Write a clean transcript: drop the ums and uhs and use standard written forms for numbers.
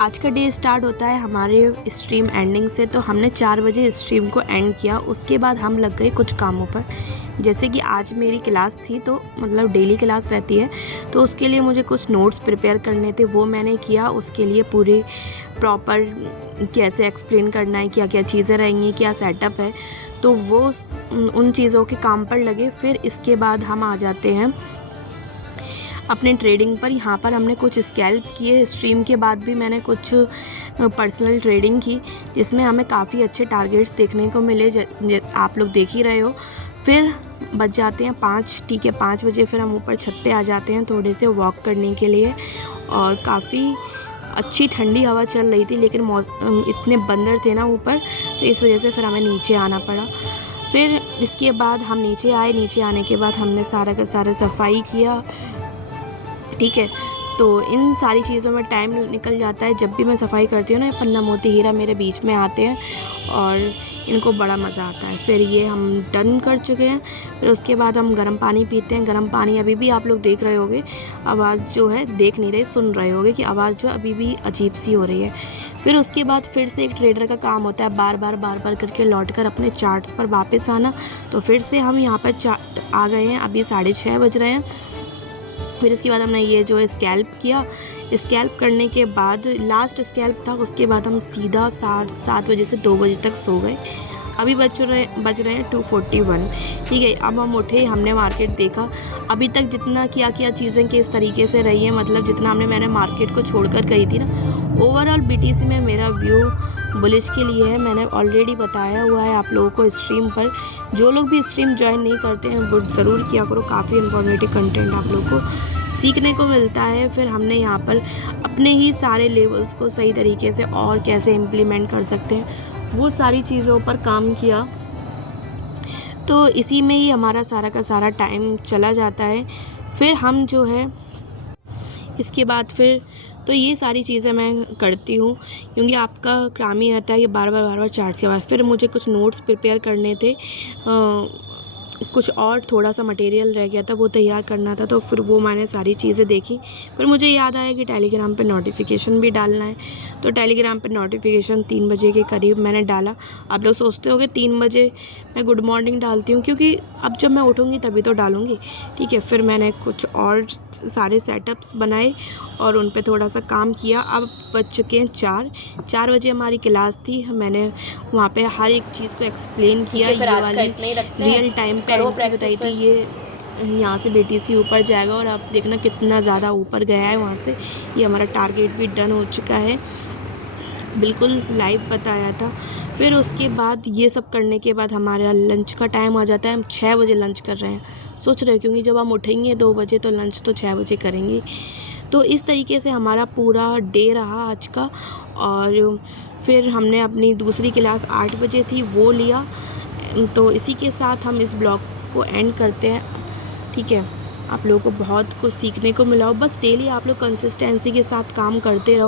आज का day start होता है हमारे स्ट्रीम एंडिंग से। तो हमने 4 बजे स्ट्रीम को एंड किया। उसके बाद हम लग गए कुछ कामों पर। जैसे कि आज मेरी क्लास थी, तो मतलब डेली क्लास रहती है, तो उसके लिए मुझे कुछ नोट्स प्रिपेयर करने थे, वो मैंने किया। उसके लिए पूरे प्रॉपर कैसे एक्सप्लेन करना है, क्या क्या चीज़ें रहेंगी, क्या सेटअप है, तो वो उन चीज़ों के काम पर लगे। फिर इसके बाद हम आ जाते हैं अपने ट्रेडिंग पर। यहाँ पर हमने कुछ स्कैल्प किए। स्ट्रीम के बाद भी मैंने कुछ पर्सनल ट्रेडिंग की, जिसमें हमें काफ़ी अच्छे टारगेट्स देखने को मिले, आप लोग देख ही रहे हो। फिर बज जाते हैं 5, ठीक है, 5 बजे फिर हम ऊपर छत पे आ जाते हैं थोड़े से वॉक करने के लिए। और काफ़ी अच्छी ठंडी हवा चल रही थी, लेकिन इतने बंदर थे ना ऊपर, तो इस वजह से फिर हमें नीचे आना पड़ा। फिर इसके बाद हम नीचे आए। नीचे आने के बाद हमने सारा का सारा सफाई किया, ठीक है। तो इन सारी चीज़ों में टाइम निकल जाता है। जब भी मैं सफाई करती हूँ ना, पन्ना मोती हीरा मेरे बीच में आते हैं और इनको बड़ा मज़ा आता है। फिर ये हम डन कर चुके हैं। फिर उसके बाद हम गर्म पानी पीते हैं। गर्म पानी अभी भी आप लोग देख रहे होगे, आवाज़ जो है देख नहीं रहे, सुन रहे होगे कि आवाज़ जो अभी भी अजीब सी हो रही है। फिर उसके बाद फिर से एक ट्रेडर का काम होता है बार बार करके लौट कर अपने चार्ट्स पर वापस आना। तो फिर से हम यहाँ पर आ गए हैं। अभी 6:30 बज रहे हैं। फिर इसके बाद हमने ये जो स्कैल्प किया। स्कैल्प करने के बाद लास्ट स्कैल्प था। उसके बाद हम सीधा 7 बजे से 2 बजे तक सो गए। अभी बज रहे हैं 2:41, ठीक है। अब हम उठे, हमने मार्केट देखा। अभी तक जितना क्या चीज़ें किस तरीके से रही हैं, मतलब जितना मैंने मार्केट को छोड़कर गई थी ना, ओवरऑल बीटीसी में मेरा व्यू बुलिश के लिए है। मैंने ऑलरेडी बताया हुआ है आप लोगों को स्ट्रीम पर। जो लोग भी स्ट्रीम ज्वाइन नहीं करते हैं वो ज़रूर किया करो, काफ़ी इन्फॉर्मेटिव कंटेंट आप लोगों को सीखने को मिलता है। फिर हमने यहाँ पर अपने ही सारे लेवल्स को सही तरीके से और कैसे इम्प्लीमेंट कर सकते हैं, वो सारी चीज़ों पर काम किया। तो इसी में ही हमारा सारा का सारा टाइम चला जाता है। फिर हम जो है इसके बाद फिर तो ये सारी चीज़ें मैं करती हूँ, क्योंकि आपका काम ही रहता है कि बार बार चार्ट्स के बाद। फिर मुझे कुछ नोट्स प्रिपेयर करने थे, कुछ और थोड़ा सा मटेरियल रह गया था, वो तैयार करना था। तो फिर वो मैंने सारी चीज़ें देखी। फिर मुझे याद आया कि टेलीग्राम पे नोटिफिकेशन भी डालना है। तो टेलीग्राम पे नोटिफिकेशन 3 बजे के करीब मैंने डाला। आप लोग सोचते होंगे 3 बजे मैं गुड मॉर्निंग डालती हूँ, क्योंकि अब जब मैं उठूँगी तभी तो डालूँगी, ठीक है। फिर मैंने कुछ और सारे सेटअप्स बनाए और उन पे थोड़ा सा काम किया। अब बज चुके हैं 4 बजे हमारी क्लास थी। मैंने वहाँ पे हर एक चीज़ को एक्सप्लेन किया। ये वाली रियल टाइम पे बताई थी। ये यहाँ से बीटीसी ऊपर जाएगा और आप देखना कितना ज़्यादा ऊपर गया है वहाँ से। ये हमारा टारगेट भी डन हो चुका है, बिल्कुल लाइव बताया था। फिर उसके बाद ये सब करने के बाद हमारा लंच का टाइम आ जाता है। हम 6 बजे लंच कर रहे हैं, सोच रहे हो, क्योंकि जब हम उठेंगे 2 बजे तो लंच तो 6 बजे करेंगे। तो इस तरीके से हमारा पूरा डे रहा आज का। और फिर हमने अपनी दूसरी क्लास 8 बजे थी, वो लिया। तो इसी के साथ हम इस ब्लॉग को एंड करते हैं, ठीक है। आप लोगों को बहुत कुछ सीखने को मिला हो। बस डेली आप लोग कंसिस्टेंसी के साथ काम करते रहो।